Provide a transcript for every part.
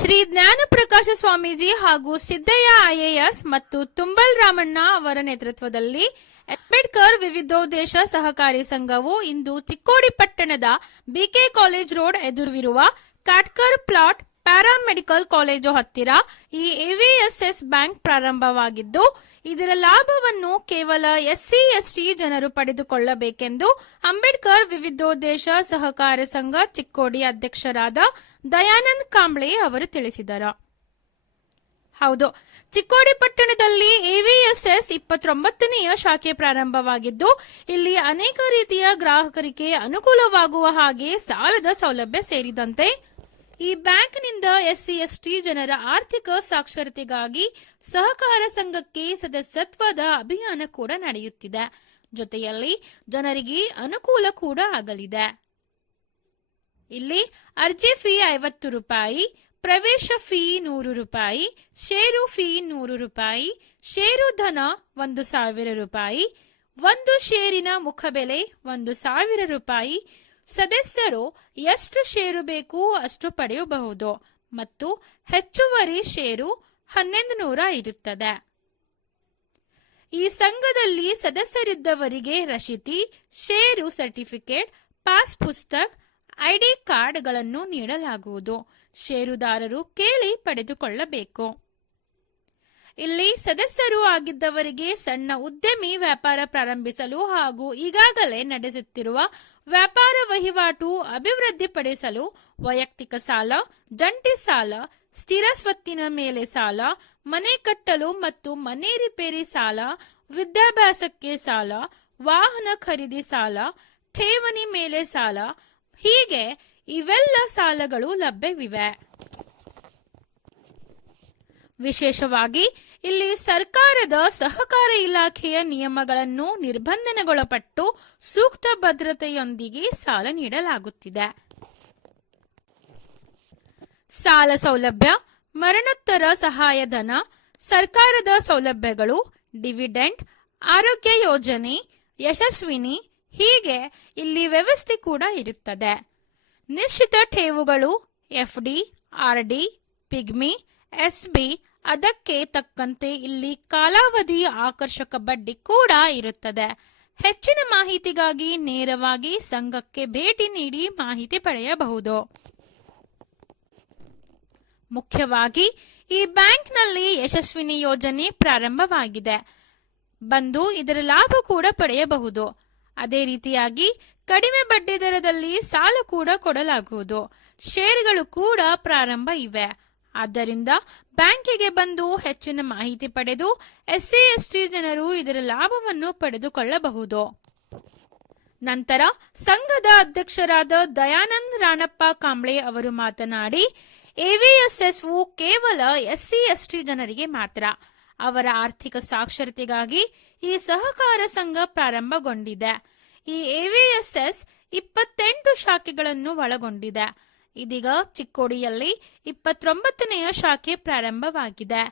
ಶ್ರೀ ಜ್ಞಾನಪ್ರಕಾಶ ಸ್ವಾಮೀಜಿ ಹಾಗೂ ಸಿದ್ದಯ್ಯ ಐಎಎಸ್ ಮತ್ತು ತುಂಬಲ್ ರಾಮಣ್ಣ ಅವರ ನೇತೃತ್ವದಲ್ಲಿ ಅಂಬೇಡ್ಕರ್ ವಿವಿಧೋದ್ದೇಶ ಸಹಕಾರಿ ಸಂಘವು ಇಂದು ಚಿಕ್ಕೋಡಿ ಪಟ್ಟಣದ ಬಿಕೆ ಕಾಲೇಜ್ ರೋಡ್ ಎದುರಿರುವ ಕಾಟ್ಕರ್ ಪ್ಲಾಟ್ ಪ್ಯಾರಾಮೆಡಿಕಲ್ ಕಾಲೇಜು ಹತ್ತಿರ ಈ ಎವಿಎಸ್ಎಸ್ ಬ್ಯಾಂಕ್ ಪ್ರಾರಂಭವಾಗಿದ್ದು, ಇದರ ಲಾಭವನ್ನು ಕೇವಲ ಎಸ್ಸಿ ಎಸ್ಟಿ ಜನರು ಪಡೆದುಕೊಳ್ಳಬೇಕೆಂದು ಅಂಬೇಡ್ಕರ್ ವಿವಿಧೋದ್ದೇಶ ಸಹಕಾರ ಸಂಘ ಚಿಕ್ಕೋಡಿ ಅಧ್ಯಕ್ಷರಾದ ದಯಾನಂದ್ ಕಾಂಬ್ಳೆ ಅವರು ತಿಳಿಸಿದರು. ಹೌದು, ಚಿಕ್ಕೋಡಿ ಪಟ್ಟಣದಲ್ಲಿ ಎವಿಎಸ್ಎಸ್ 29ನೆಯ ಶಾಖೆ ಪ್ರಾರಂಭವಾಗಿದ್ದು, ಇಲ್ಲಿ ಅನೇಕ ರೀತಿಯ ಗ್ರಾಹಕರಿಗೆ ಅನುಕೂಲವಾಗುವ ಹಾಗೆ ಸಾಲದ ಸೌಲಭ್ಯ ಸೇರಿದಂತೆ ಈ ಬ್ಯಾಂಕ್ನಿಂದ ಎಸ್ಸಿ ಎಸ್ಟಿ ಜನರ ಆರ್ಥಿಕ ಸಾಕ್ಷರತೆಗಾಗಿ ಸಹಕಾರ ಸಂಘಕ್ಕೆ ಸದಸ್ಯತ್ವದ ಅಭಿಯಾನ ಕೂಡ ನಡೆಯುತ್ತಿದೆ. ಜೊತೆಯಲ್ಲಿ ಜನರಿಗೆ ಅನುಕೂಲ ಕೂಡ ಆಗಲಿದೆ. ಇಲ್ಲಿ ಅರ್ಜಿ ಫೀ 50 ರೂಪಾಯಿ, ಪ್ರವೇಶ ಫೀ 100 ರೂಪಾಯಿ, ಷೇರು ಫೀ 100 ರೂಪಾಯಿ, ಷೇರು ಧನ 1,000 ರೂಪಾಯಿ, ಒಂದು ಷೇರಿನ ಮುಖಬೆಲೆ 1,000 ರೂಪಾಯಿ, ಸದಸ್ಯರು ಎಷ್ಟು ಷೇರು ಬೇಕು ಅಷ್ಟು ಪಡೆಯಬಹುದು ಮತ್ತು ಹೆಚ್ಚುವರಿ ಷೇರು 1100 ಇರುತ್ತದೆ. ಈ ಸಂಘದಲ್ಲಿ ಸದಸ್ಯರಿದ್ದವರಿಗೆ ರಶೀತಿ, ಷೇರು ಸರ್ಟಿಫಿಕೇಟ್, ಪಾಸ್ ಪುಸ್ತಕ, ಐಡಿ ಕಾರ್ಡ್ಗಳನ್ನು ನೀಡಲಾಗುವುದು. ಷೇರುದಾರರು ಕೇಳಿ ಪಡೆದುಕೊಳ್ಳಬೇಕು. ಇಲ್ಲಿ ಸದಸ್ಯರು ಆಗಿದ್ದವರಿಗೆ ಸಣ್ಣ ಉದ್ಯಮಿ ವ್ಯಾಪಾರ ಪ್ರಾರಂಭಿಸಲು ಹಾಗೂ ಈಗಾಗಲೇ ನಡೆಸುತ್ತಿರುವ ವ್ಯಾಪಾರ ವಹಿವಾಟು ಅಭಿವೃದ್ಧಿಪಡಿಸಲು ವೈಯಕ್ತಿಕ ಸಾಲ, ಜಂಟಿ ಸಾಲ, ಸ್ಥಿರ ಸ್ವತ್ತಿನ ಮೇಲೆ ಸಾಲ, ಮನೆ ಕಟ್ಟಲು ಮತ್ತು ಮನೆ ರಿಪೇರಿ ಸಾಲ, ವಿದ್ಯಾಭ್ಯಾಸಕ್ಕೆ ಸಾಲ, ವಾಹನ ಖರೀದಿ ಸಾಲ, ಠೇವಣಿ ಮೇಲೆ ಸಾಲ, ಹೀಗೆ ಇವೆಲ್ಲ ಸಾಲಗಳು ಲಭ್ಯವಿವೆ. ವಿಶೇಷವಾಗಿ ಇಲ್ಲಿ ಸರ್ಕಾರದ ಸಹಕಾರ ಇಲಾಖೆಯ ನಿಯಮಗಳನ್ನು ನಿರ್ಬಂಧನೆಗೊಳಪಟ್ಟು ಸೂಕ್ತ ಭದ್ರತೆಯೊಂದಿಗೆ ಸಾಲ ನೀಡಲಾಗುತ್ತಿದೆ. ಸಾಲ ಸೌಲಭ್ಯ, ಮರಣೋತ್ತರ ಸಹಾಯಧನ, ಸರ್ಕಾರದ ಸೌಲಭ್ಯಗಳು, ಡಿವಿಡೆಂಡ್, ಆರೋಗ್ಯ ಯೋಜನೆ, ಯಶಸ್ವಿನಿ, ಹೀಗೆ ಇಲ್ಲಿ ವ್ಯವಸ್ಥೆ ಕೂಡ ಇರುತ್ತದೆ. ನಿಶ್ಚಿತ ಠೇವುಗಳು, ಎಫ್ಡಿ, ಆರ್ಡಿ, ಪಿಗ್ಮಿ, ಎಸ್ಬಿ, ಅದಕ್ಕೆ ತಕ್ಕಂತೆ ಇಲ್ಲಿ ಕಾಲಾವಧಿ ಆಕರ್ಷಕ ಬಡ್ಡಿ ಕೂಡ ಇರುತ್ತದೆ. ಹೆಚ್ಚಿನ ಮಾಹಿತಿಗಾಗಿ ನೇರವಾಗಿ ಸಂಘಕ್ಕೆ ಭೇಟಿ ನೀಡಿ ಮಾಹಿತಿ ಪಡೆಯಬಹುದು. ಮುಖ್ಯವಾಗಿ ಈ ಬ್ಯಾಂಕ್ನಲ್ಲಿ ಯಶಸ್ವಿನಿ ಯೋಜನೆ ಪ್ರಾರಂಭವಾಗಿದೆ. ಬಂದು ಇದರ ಲಾಭ ಕೂಡ ಪಡೆಯಬಹುದು. ಅದೇ ರೀತಿಯಾಗಿ ಕಡಿಮೆ ಬಡ್ಡಿ ದರದಲ್ಲಿ ಸಾಲ ಕೂಡ ಕೊಡಲಾಗುವುದು. ಷೇರುಗಳು ಕೂಡ ಪ್ರಾರಂಭ ಇವೆ. ಆದ್ದರಿಂದ ಬ್ಯಾಂಕಿಗೆ ಬಂದು ಹೆಚ್ಚಿನ ಮಾಹಿತಿ ಪಡೆದು ಎಸ್ಸಿ ಎಸ್ಟಿ ಜನರು ಇದರ ಲಾಭವನ್ನು ಪಡೆದುಕೊಳ್ಳಬಹುದು. ನಂತರ ಸಂಘದ ಅಧ್ಯಕ್ಷರಾದ ದಯಾನಂದ್ ರಾಣಪ್ಪ ಕಾಂಬ್ಳೆ ಅವರು ಮಾತನಾಡಿ, ಎವಿಎಸ್ಎಸ್ವು ಕೇವಲ ಎಸ್ಸಿ ಎಸ್ಟಿ ಜನರಿಗೆ ಮಾತ್ರ. ಅವರ ಆರ್ಥಿಕ ಸಾಕ್ಷರತೆಗಾಗಿ ಈ ಸಹಕಾರ ಸಂಘ ಪ್ರಾರಂಭಗೊಂಡಿದೆ. ಈ ಎವಿಎಸ್ಎಸ್ 28 ಶಾಖೆಗಳನ್ನು ಒಳಗೊಂಡಿದೆ. ಇದೀಗ ಚಿಕ್ಕೋಡಿಯಲ್ಲಿ 29ನೆಯ ಶಾಖೆ ಪ್ರಾರಂಭವಾಗಿದೆ.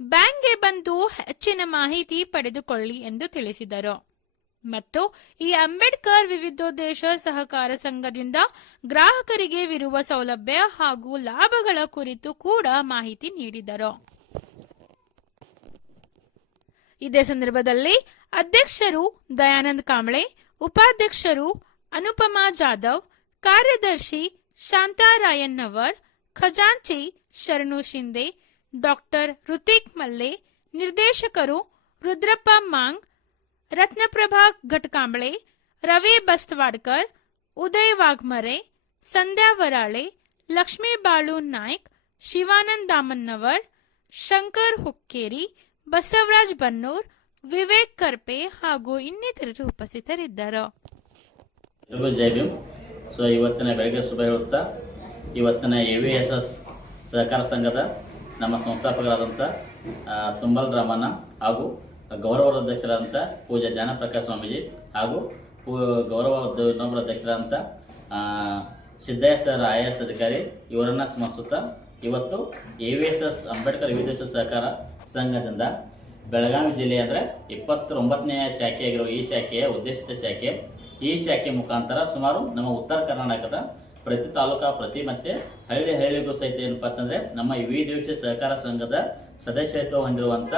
ಬ್ಯಾಂಕ್ಗೆ ಬಂದು ಹೆಚ್ಚಿನ ಮಾಹಿತಿ ಪಡೆದುಕೊಳ್ಳಿ ಎಂದು ತಿಳಿಸಿದರು. ಮತ್ತು ಈ ಅಂಬೇಡ್ಕರ್ ವಿವಿಧೋದ್ದೇಶ ಸಹಕಾರ ಸಂಘದಿಂದ ಗ್ರಾಹಕರಿಗೆ ಇರುವ ಸೌಲಭ್ಯ ಹಾಗೂ ಲಾಭಗಳ ಕುರಿತು ಕೂಡ ಮಾಹಿತಿ ನೀಡಿದರು. ಇದೇ ಸಂದರ್ಭದಲ್ಲಿ ಅಧ್ಯಕ್ಷರು ದಯಾನಂದ್ ಕಾಂಬ್ಳೆ, ಉಪಾಧ್ಯಕ್ಷರು ಅನುಪಮಾ ಜಾಧವ್, ಕಾರ್ಯದರ್ಶಿ ಶಾಂತಾರಾಯಣ್ಣವರ್, ಖಜಾಂಚಿ ಶರಣು ಶಿಂದೆ, ಡಾಕ್ಟರ್ ಋತಿಕ್ ಮಲ್ಲೆ, ನಿರ್ದೇಶಕರು ರುದ್ರಪ್ಪ ಮಾಂಗ್, ರತ್ನಪ್ರಭಾ ಘಟಕಾಂಬ್ಳೆ, ರವಿ ಬಸ್ತವಾಡ್ಕರ್, ಉದಯ್ ವಾಘ್ಮರೆ, ಸಂಧ್ಯಾ ವರಾಳೆ, ಲಕ್ಷ್ಮೀ ಬಾಳು ನಾಯ್ಕ್, ಶಿವಾನಂದ್ ದಾಮನ್ನವರ್, ಶಂಕರ್ ಹುಕ್ಕೇರಿ, ಬಸವರಾಜ್ ಬನ್ನೂರ್, ವಿವೇಕ್ ಕರ್ಪೆ ಹಾಗೂ ಇನ್ನಿತರರು ಉಪಸ್ಥಿತರಿದ್ದರು. ಸೊ ಇವತ್ತಿನ ಬೆಳಗ್ಗೆ ಶುಭ ಹೇಳುತ್ತಾ, ಇವತ್ತಿನ ಎವಿಎಸ್ಎಸ್ ಸಹಕಾರ ಸಂಘದ ನಮ್ಮ ಸಂಸ್ಥಾಪಕರಾದಂಥ ತುಂಬಲ್ ರಾಮಣ್ಣ ಹಾಗೂ ಗೌರವ ಅಧ್ಯಕ್ಷರಾದಂಥ ಪೂಜ್ಯ ಜ್ಞಾನಪ್ರಕಾಶ ಸ್ವಾಮೀಜಿ ಹಾಗೂ ಗೌರವ ಇನ್ನೊಬ್ಬರ ಅಧ್ಯಕ್ಷರಾದಂಥ ಸಿದ್ದಯ್ಯ ಸರ್ ಐಎಎಸ್ ಅಧಿಕಾರಿ ಇವರನ್ನು ಸ್ಮರಿಸುತ್ತಾ, ಇವತ್ತು ಎವಿಎಸ್ಎಸ್ ಅಂಬೇಡ್ಕರ್ ವಿವಿಧೋದ್ದೇಶ ಸಹಕಾರ ಸಂಘದಿಂದ ಬೆಳಗಾವಿ ಜಿಲ್ಲೆ ಅಂದರೆ 29ನೇ ಶಾಖೆಯಾಗಿರುವ ಈ ಶಾಖೆಯ ಉದ್ದೇಶಿತ ಶಾಖೆ, ಈ ಶಾಖೆ ಮುಖಾಂತರ ಸುಮಾರು ನಮ್ಮ ಉತ್ತರ ಕರ್ನಾಟಕದ ಪ್ರತಿ ತಾಲೂಕಾ ಪ್ರತಿ ಮತ್ತೆ ಹಳ್ಳಿಗೂ ಸಹಿತ ಏನಪ್ಪಾ ಅಂತಂದ್ರೆ ನಮ್ಮ ವಿವಿಧ ಸಹಕಾರ ಸಂಘದ ಸದಸ್ಯತ್ವ ಹೊಂದಿರುವಂತ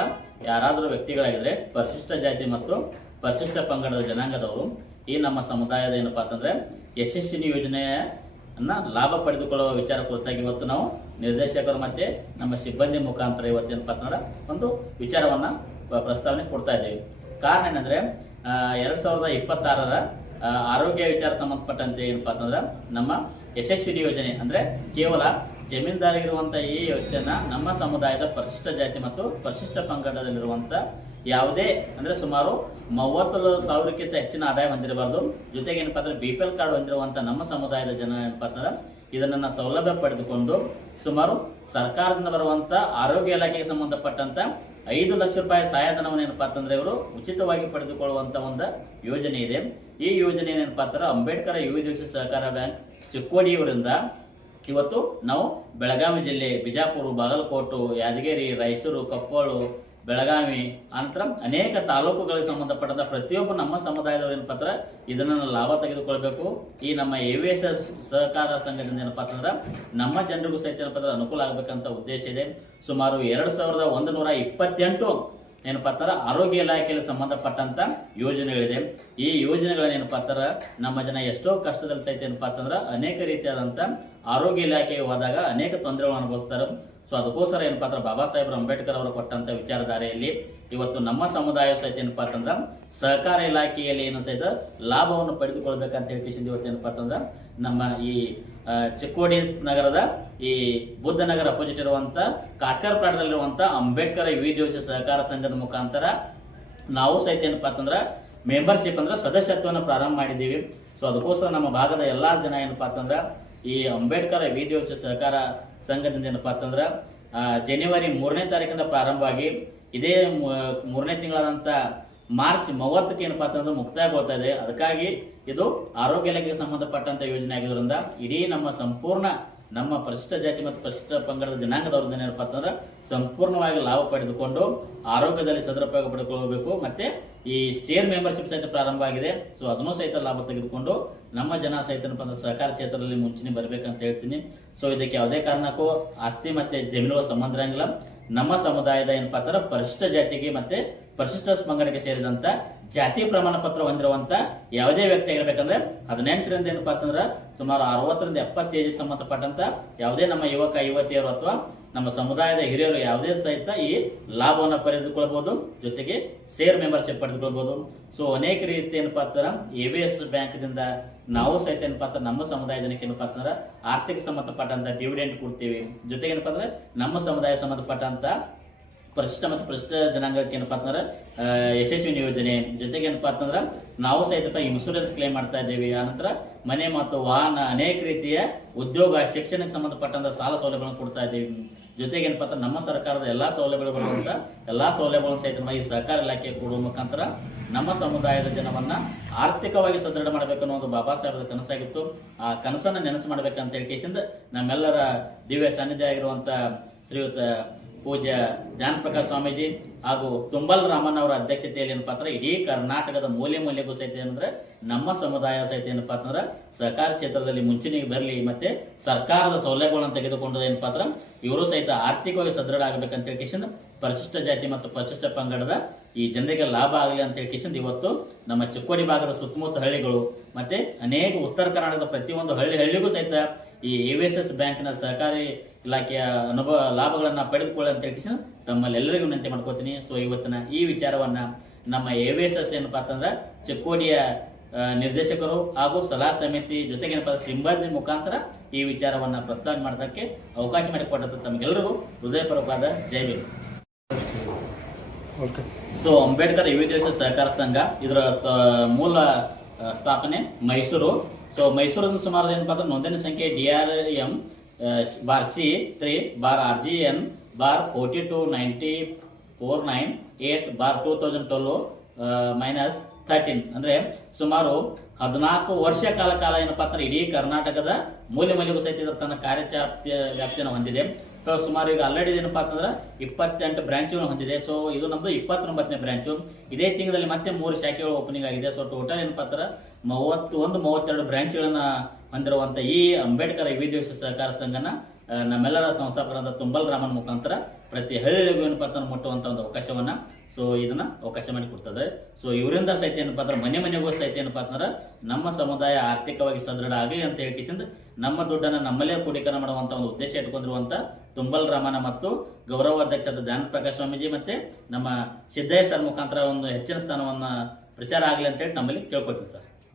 ಯಾರಾದರೂ ವ್ಯಕ್ತಿಗಳಾಗಿದ್ರೆ ಪರಿಶಿಷ್ಟ ಜಾತಿ ಮತ್ತು ಪರಿಶಿಷ್ಟ ಪಂಗಡದ ಜನಾಂಗದವರು ಈ ನಮ್ಮ ಸಮುದಾಯದ ಏನಪ್ಪಾ ಅಂತಂದ್ರೆ ಯಶಸ್ವಿನಿ ಯೋಜನೆಯನ್ನ ಲಾಭ ಪಡೆದುಕೊಳ್ಳುವ ವಿಚಾರ ಕುರಿತಾಗಿ ಇವತ್ತು ನಾವು ನಿರ್ದೇಶಕರು ಮತ್ತೆ ನಮ್ಮ ಸಿಬ್ಬಂದಿ ಮುಖಾಂತರ ಇವತ್ತು ಏನಪ್ಪಾ ಅಂತಂದ್ರೆ ಒಂದು ವಿಚಾರವನ್ನ ಪ್ರಸ್ತಾವನೆ ಕೊಡ್ತಾ ಇದ್ದೇವೆ. ಕಾರಣ ಏನಂದ್ರೆ 2026ರ ಆರೋಗ್ಯ ವಿಚಾರ ಸಂಬಂಧಪಟ್ಟಂತೆ ಏನಪ್ಪಾ ಅಂತಂದ್ರೆ ನಮ್ಮ ಯಶಸ್ವಿನಿ ಯೋಜನೆ ಅಂದ್ರೆ ಕೇವಲ ಜಮೀನ್ದಾರಿಗಿರುವಂತ ಈ ವ್ಯವಸ್ಥೆಯನ್ನ ನಮ್ಮ ಸಮುದಾಯದ ಪರಿಶಿಷ್ಟ ಜಾತಿ ಮತ್ತು ಪರಿಶಿಷ್ಟ ಪಂಗಡದಲ್ಲಿರುವಂತ ಯಾವುದೇ ಅಂದ್ರೆ ಸುಮಾರು 30,000ಕ್ಕಿಂತ ಹೆಚ್ಚಿನ ಆದಾಯ ಹೊಂದಿರಬಾರ್ದು. ಜೊತೆಗೆ ಏನಪ್ಪಾ ಅಂದ್ರೆ BPL ಕಾರ್ಡ್ ಹೊಂದಿರುವಂತ ನಮ್ಮ ಸಮುದಾಯದ ಜನ ಏನಪ್ಪಾ ಅಂತಂದ್ರೆ ಇದನ್ನ ಸೌಲಭ್ಯ ಪಡೆದುಕೊಂಡು ಸುಮಾರು ಸರ್ಕಾರದಿಂದ ಬರುವಂತ ಆರೋಗ್ಯ ಇಲಾಖೆಗೆ ಸಂಬಂಧಪಟ್ಟಂತ 5 ಲಕ್ಷ ರೂಪಾಯಿ ಸಹಾಯಧನವನ್ನು ಏನಪ್ಪಾ ಅಂತಂದ್ರೆ ಇವರು ಉಚಿತವಾಗಿ ಪಡೆದುಕೊಳ್ಳುವಂತ ಒಂದು ಯೋಜನೆ ಇದೆ. ಈ ಯೋಜನೆ ಏನಪ್ಪಾ ಅಂತಂದ್ರೆ ಅಂಬೇಡ್ಕರ್ ವಿವಿಧ ಸಹಕಾರ ಬ್ಯಾಂಕ್ ಚಿಕ್ಕೋಡಿ ಇವರಿಂದ ಇವತ್ತು ನಾವು ಬೆಳಗಾವಿ ಜಿಲ್ಲೆ, ಬಿಜಾಪುರ, ಬಾಗಲಕೋಟೆ, ಯಾದಗಿರಿ, ರಾಯಚೂರು, ಕೊಪ್ಪಳ, ಬೆಳಗಾವಿ ಅನಂತರ ಅನೇಕ ತಾಲೂಕುಗಳಿಗೆ ಸಂಬಂಧಪಟ್ಟಂತ ಪ್ರತಿಯೊಬ್ಬ ನಮ್ಮ ಸಮುದಾಯದವರು ಏನಪ್ಪಾ ಅಂದ್ರೆ ಇದನ್ನ ಲಾಭ ತೆಗೆದುಕೊಳ್ಬೇಕು. ಈ ನಮ್ಮ AVSS ಸಹಕಾರ ಸಂಘದಿಂದ ಏನಪ್ಪಾ ಅಂತಂದ್ರೆ ನಮ್ಮ ಜನರಿಗೂ ಸಹಿತ ಏನಪ್ಪಾ ಅಂದ್ರೆ ಅನುಕೂಲ ಆಗ್ಬೇಕಂತ ಉದ್ದೇಶ ಇದೆ. ಸುಮಾರು 2128 ಏನಪ್ಪಾ ಅಂತಾರ ಆರೋಗ್ಯ ಇಲಾಖೆಯಲ್ಲಿ ಸಂಬಂಧಪಟ್ಟಂತ ಯೋಜನೆಗಳಿದೆ. ಈ ಯೋಜನೆಗಳನ್ನ ಏನಪ್ಪಾ ಅಂತಾರ ನಮ್ಮ ಜನ ಎಷ್ಟೋ ಕಷ್ಟದಲ್ಲಿ ಸಹಿತ ಏನಪ್ಪಾ ಅಂತಂದ್ರ ಅನೇಕ ರೀತಿಯಾದಂತ ಆರೋಗ್ಯ ಇಲಾಖೆಗೆ ಹೋದಾಗ ಅನೇಕ ತೊಂದರೆಗಳನ್ನು ಅನುಭವಿಸ್ತಾರೆ. ಸೊ ಅದಕ್ಕೋಸ್ಕರ ಏನಪ್ಪಾ ಅಂದ್ರೆ ಬಾಬಾ ಸಾಹೇಬ್ ಅಂಬೇಡ್ಕರ್ ಅವರು ಕೊಟ್ಟಂತ ವಿಚಾರಧಾರೆಯಲ್ಲಿ ಇವತ್ತು ನಮ್ಮ ಸಮುದಾಯ ಸಹಿತ ಏನಪ್ಪಾ ಅಂತಂದ್ರ ಸಹಕಾರ ಇಲಾಖೆಯಲ್ಲಿ ಏನು ಸಹಿತ ಲಾಭವನ್ನು ಪಡೆದುಕೊಳ್ಬೇಕಂತ ಹೇಳ್ಕಿಸಿಂದ ಇವತ್ತು ಏನಪ್ಪಾ ಅಂತಂದ್ರ ನಮ್ಮ ಈ ಚಿಕ್ಕೋಡಿ ನಗರದ ಈ ಬುದ್ಧ ನಗರ ಅಪೋಸಿಟ್ ಇರುವಂತ ಕಾಟ್ಕರ್ ಪ್ರಾಡದಲ್ಲಿರುವಂತ ಅಂಬೇಡ್ಕರ್ ವಿವಿಧ ಸಹಕಾರ ಸಂಘದ ಮುಖಾಂತರ ನಾವು ಸಹಿತ ಏನಪ್ಪಾ ಅಂತಂದ್ರ ಮೆಂಬರ್ಶಿಪ್ ಅಂದ್ರೆ ಸದಸ್ಯತ್ವವನ್ನು ಪ್ರಾರಂಭ ಮಾಡಿದ್ದೀವಿ. ಸೊ ಅದಕ್ಕೋಸ್ಕರ ನಮ್ಮ ಭಾಗದ ಎಲ್ಲಾ ಜನ ಏನಪ್ಪಾ ಅಂತಂದ್ರ ಈ ಅಂಬೇಡ್ಕರ್ ವಿವಿಧ ಸಹಕಾರ ಸಂಘದಿಂದ ಏನಪ್ಪಾ ಅಂತಂದ್ರ ಜನವರಿ 3ನೇ ತಾರೀಕಿಂದ ಪ್ರಾರಂಭವಾಗಿ ಇದೇ 3ನೇ ತಿಂಗಳಾದಂತ ಮಾರ್ಚ್ 30ಕ್ಕೆ ಏನಪ್ಪಾ ಅಂತಂದ್ರೆ ಮುಕ್ತಾಯಗೊಳ್ತಾ ಇದೆ. ಅದಕ್ಕಾಗಿ ಇದು ಆರೋಗ್ಯ ಇಲಾಖೆಗೆ ಸಂಬಂಧಪಟ್ಟಂತ ಯೋಜನೆ ಆಗಿರೋದ್ರಿಂದ ಇಡೀ ನಮ್ಮ ಸಂಪೂರ್ಣ ನಮ್ಮ ಪರಿಶಿಷ್ಟ ಜಾತಿ ಮತ್ತು ಪರಿಶಿಷ್ಟ ಪಂಗಡದ ಜನಾಂಗದವ್ರನ್ನ ಏನಪ್ಪಾ ಅಂತಂದ್ರೆ ಸಂಪೂರ್ಣವಾಗಿ ಲಾಭ ಪಡೆದುಕೊಂಡು ಆರೋಗ್ಯದಲ್ಲಿ ಸದುಪಯೋಗ ಪಡೆದುಕೊಳ್ಳಬೇಕು. ಮತ್ತೆ ಈ ಶೇರ್ ಮೆಂಬರ್ಶಿಪ್ ಸಹಿತ ಪ್ರಾರಂಭ ಆಗಿದೆ. ಸೊ ಅದನ್ನು ಸಹಿತ ಲಾಭ ತೆಗೆದುಕೊಂಡು ನಮ್ಮ ಜನ ಸಹಿತ ಏನಪ್ಪಾ ಅಂದ್ರೆ ಸಹಕಾರ ಕ್ಷೇತ್ರದಲ್ಲಿ ಮುಂಚೂಣಿ ಬರ್ಬೇಕಂತ ಹೇಳ್ತೀನಿ. ಸೊ ಇದಕ್ಕೆ ಯಾವುದೇ ಕಾರಣಕ್ಕೂ ಆಸ್ತಿ ಮತ್ತೆ ಜಮೀನುಗಳ ಸಂಬಂಧ ಇರಂಗಿಲ್ಲ. ನಮ್ಮ ಸಮುದಾಯದ ಏನಪ್ಪಾ ಅಂತಾರ ಪರಿಶಿಷ್ಟ ಜಾತಿಗೆ ಮತ್ತೆ ಪರಿಶಿಷ್ಟ ಪಂಗಡಕ್ಕೆ ಸೇರಿದಂತ ಜಾತಿ ಪ್ರಮಾಣ ಪತ್ರ ಹೊಂದಿರುವಂತ ಯಾವುದೇ ವ್ಯಕ್ತಿ ಆಗಿರ್ಬೇಕಂದ್ರೆ 18ರಿಂದ ಏನಪ್ಪಾ ಅಂತಂದ್ರ ಸುಮಾರು 60ರಿಂದ 70 ಏಜಿಗೆ ಸಂಬಂಧಪಟ್ಟಂತ ಯಾವುದೇ ನಮ್ಮ ಯುವಕ ಯುವತಿಯರು ಅಥವಾ ನಮ್ಮ ಸಮುದಾಯದ ಹಿರಿಯರು ಯಾವುದೇ ಸಹಿತ ಈ ಲಾಭವನ್ನು ಪಡೆದುಕೊಳ್ಬಹುದು. ಜೊತೆಗೆ ಶೇರ್ ಮೆಂಬರ್ಶಿಪ್ ಪಡೆದುಕೊಳ್ಬಹುದು. ಸೊ ಅನೇಕ ರೀತಿ ಏನಪ್ಪಾ ಅಂತಾರ AVS ಬ್ಯಾಂಕ್ದಿಂದ ನಾವು ಸಹಿತ ಏನಪ್ಪಾ ಅಂತ ನಮ್ಮ ಸಮುದಾಯ ಜನಕ್ಕೆ ಏನಪ್ಪಾ ಅಂತಂದ್ರ ಆರ್ಥಿಕ ಸಂಬಂಧಪಟ್ಟಂತ ಡಿವಿಡೆಂಟ್ ಕೊಡ್ತೀವಿ. ಜೊತೆಗೆ ಏನಪ್ಪಾ ಅಂದ್ರೆ ನಮ್ಮ ಸಮುದಾಯ ಸಂಬಂಧಪಟ್ಟಂತ ಪರಿಶಿಷ್ಟ ಮತ್ತು ಪರಿಶಿಷ್ಟ ಜನಾಂಗಕ್ಕೆ ಏನಪ್ಪಾ ಅಂತಂದ್ರೆ ಯಶಸ್ವಿನಿ ಯೋಜನೆ ಜೊತೆಗೆ ಏನಪ್ಪಾ ಅಂತಂದ್ರ ನಾವು ಸಹಿತ ಇನ್ಶೂರೆನ್ಸ್ ಕ್ಲೇಮ್ ಮಾಡ್ತಾ ಇದ್ದೇವೆ. ಆನಂತರ ಮನೆ ಮತ್ತು ವಾಹನ ಅನೇಕ ರೀತಿಯ ಉದ್ಯೋಗ ಶಿಕ್ಷಣಕ್ಕೆ ಸಂಬಂಧಪಟ್ಟಂತ ಸಾಲ ಸೌಲಭ್ಯಗಳನ್ನು ಕೊಡ್ತಾ ಇದ್ದೀವಿ. ಜೊತೆಗೆ ಏನಪ್ಪಾ ಅಂದ್ರೆ ನಮ್ಮ ಸರ್ಕಾರದ ಎಲ್ಲಾ ಸೌಲಭ್ಯಗಳು ಬರುವಂತ ಎಲ್ಲಾ ಸೌಲಭ್ಯಗಳನ್ನು ಸಹಿತ ಈ ಸಹಕಾರ ಇಲಾಖೆ ಕೊಡುವ ಮುಖಾಂತರ ನಮ್ಮ ಸಮುದಾಯದ ಜನವನ್ನ ಆರ್ಥಿಕವಾಗಿ ಸದೃಢ ಮಾಡಬೇಕನ್ನೋ ಒಂದು ಬಾಬಾ ಸಾಹೇಬರ ಕನಸಾಗಿತ್ತು. ಆ ಕನಸನ್ನ ನೆನಸು ಮಾಡ್ಬೇಕಂತ ಹೇಳಿಕೆಯಿಂದ ನಮ್ಮೆಲ್ಲರ ದಿವ್ಯ ಸಾನ್ನಿಧ್ಯ ಆಗಿರುವಂತ ಶ್ರೀಯುತ ಪೂಜ್ಯ ಜ್ಞಾನ ಪ್ರಕಾಶ್ ಸ್ವಾಮೀಜಿ ಹಾಗೂ ತುಂಬಲ್ ರಾಮನ್ ಅವರ ಅಧ್ಯಕ್ಷತೆಯಲ್ಲಿ ಏನಪ್ಪಾ ಅಂದ್ರೆ ಇಡೀ ಕರ್ನಾಟಕದ ಮೂಲೆಗೂ ಸಹಿತ ಏನಂದ್ರೆ ನಮ್ಮ ಸಮುದಾಯ ಸಹಿತ ಏನಪ್ಪಾ ಅಂತಂದ್ರೆ ಸಹಕಾರ ಕ್ಷೇತ್ರದಲ್ಲಿ ಮುಂಚೂಣಿಗೆ ಬರಲಿ ಮತ್ತೆ ಸರ್ಕಾರದ ಸೌಲಭ್ಯಗಳನ್ನು ತೆಗೆದುಕೊಂಡು ಏನಪ್ಪಾ ಅಂದ್ರೆ ಇವರು ಸಹಿತ ಆರ್ಥಿಕವಾಗಿ ಸದೃಢ ಆಗಬೇಕಂತ ಹೇಳಿಕೆಯಿಂದ ಪರಿಶಿಷ್ಟ ಜಾತಿ ಮತ್ತು ಪರಿಶಿಷ್ಟ ಪಂಗಡದ ಈ ಜನರಿಗೆ ಲಾಭ ಆಗಲಿ ಅಂತ ಹೇಳಿಕೆಯಿಂದ ಇವತ್ತು ನಮ್ಮ ಚಿಕ್ಕೋಡಿ ಭಾಗದ ಸುತ್ತಮುತ್ತ ಹಳ್ಳಿಗಳು ಮತ್ತೆ ಅನೇಕ ಉತ್ತರ ಕರ್ನಾಟಕದ ಪ್ರತಿಯೊಂದು ಹಳ್ಳಿಗೂ ಸಹಿತ ಈ AVSS ಬ್ಯಾಂಕ್ನ ಸಹಕಾರಿ ಇಲಾಖೆಯ ಅನುಭವ ಲಾಭಗಳನ್ನ ಪಡೆದುಕೊಳ್ಳಿ ಅಂತ ಹೇಳಿ ತಮ್ಮಲ್ಲೆಲ್ಲರಿಗೂ ವಿನಂತಿ ಮಾಡ್ಕೋತೀನಿ. ಸೊ ಇವತ್ತಿನ ಈ ವಿಚಾರವನ್ನ ನಮ್ಮ AVSS ಏನಪ್ಪಾ ಅಂತಂದ್ರೆ ಚಿಕ್ಕೋಡಿಯ ನಿರ್ದೇಶಕರು ಹಾಗೂ ಸಲಹಾ ಸಮಿತಿ ಜೊತೆಗೆ ಏನಪ್ಪಾ ಸಿಬ್ಬಂದಿ ಮುಖಾಂತರ ಈ ವಿಚಾರವನ್ನ ಪ್ರಸ್ತಾವನೆ ಮಾಡೋದಕ್ಕೆ ಅವಕಾಶ ಮಾಡಿಕೊಟ್ಟಂತ ತಮಗೆಲ್ಲರಿಗೂ ಹೃದಯಪೂರ್ವಕವಾದ ಜೈ ಭೀಮ್. ಸೊ ಅಂಬೇಡ್ಕರ್ ವಿವಿಧ ಸಹಕಾರ ಸಂಘ ಇದರ ಮೂಲ ಸ್ಥಾಪನೆ ಮೈಸೂರು. ಸೊ ಮೈಸೂರಿನ ಸುಮಾರು ಏನಪ್ಪಾ ಅಂದ್ರೆ ನೋಂದಣಿ ಸಂಖ್ಯೆ DRM C3/RGN/429498/2012 ಅಂದ್ರೆ ಸುಮಾರು 14 ವರ್ಷ ಕಾಲ ಏನಪ್ಪಾ ಅಂದ್ರೆ ಇಡೀ ಕರ್ನಾಟಕದ ಮೂಲೆಗೂ ಸಹಿತ ತನ್ನ ವ್ಯಾಪ್ತಿಯನ್ನು ಹೊಂದಿದೆ. ಸುಮಾರು ಈಗ ಆಲ್ರೆಡಿ ಏನಪ್ಪಾ ಅಂತಂದ್ರೆ 28 ಬ್ರಾಂಚ್ಗಳನ್ನು ಹೊಂದಿದೆ. ಸೊ ಇದು ನಮ್ದು 29ನೇ ಬ್ರಾಂಚು. ಇದೇ ತಿಂಗಳಲ್ಲಿ ಮತ್ತೆ 3 ಶಾಖೆಗಳು ಓಪನಿಂಗ್ ಆಗಿದೆ. ಸೊ ಟೋಟಲ್ ಏನಪ್ಪಾ ಅಂದ್ರೆ 32 ಬ್ರಾಂಚ್ಗಳನ್ನ ಹೊಂದಿರುವಂತ ಈ ಅಂಬೇಡ್ಕರ್ ವಿವಿಧ ಸಹಕಾರ ಸಂಘನ ನಮ್ಮೆಲ್ಲರ ಸಂಸ್ಥಾಪಕರಾದ ತುಂಬಲ್ ರಾಮನ್ ಮುಖಾಂತರ ಪ್ರತಿ ಹಳ್ಳಿಗೂ ಏನಪ್ಪಾ ಅಂತಂದ್ರೆ ಮುಟ್ಟುವಂತ ಒಂದು ಅವಕಾಶವನ್ನ ಇದನ್ನ ಅವಕಾಶ ಮಾಡಿ ಕೊಡ್ತದೆ. ಇವರಿಂದ ಸಹಿತ ಏನಪ್ಪಾ ಅಂದ್ರೆ ಮನೆಗೂ ಸಹಿತ ಏನಪ್ಪಾ ಅಂತಂದ್ರೆ ನಮ್ಮ ಸಮುದಾಯ ಆರ್ಥಿಕವಾಗಿ ಸದೃಢ ಆಗಲಿ ಅಂತ ಹೇಳಿಕಿಸಿಂದ ನಮ್ಮ ದುಡ್ಡನ್ನ ನಮ್ಮಲ್ಲೇ ಕ್ರೋಢೀಕರಣ ಮಾಡುವಂತ ಒಂದು ಉದ್ದೇಶ ಇಟ್ಕೊಂಡಿರುವಂತ ತುಂಬಲ್ ರಾಮನ ಮತ್ತು ಗೌರವ ಅಧ್ಯಕ್ಷರಾದ ಧ್ಯಾನ ಪ್ರಕಾಶ್ ಸ್ವಾಮೀಜಿ ಮತ್ತೆ ನಮ್ಮ ಸಿದ್ದಯ್ಯ ಸರ್ ಮುಖಾಂತರ ಒಂದು ಹೆಚ್ಚಿನ ಸ್ಥಾನವನ್ನ ಪ್ರಚಾರ ಆಗಲಿ ಅಂತ ಹೇಳಿ ನಮ್ಮಲ್ಲಿ ಕೇಳ್ಕೊಳ್ತೀವಿ ಸರ್.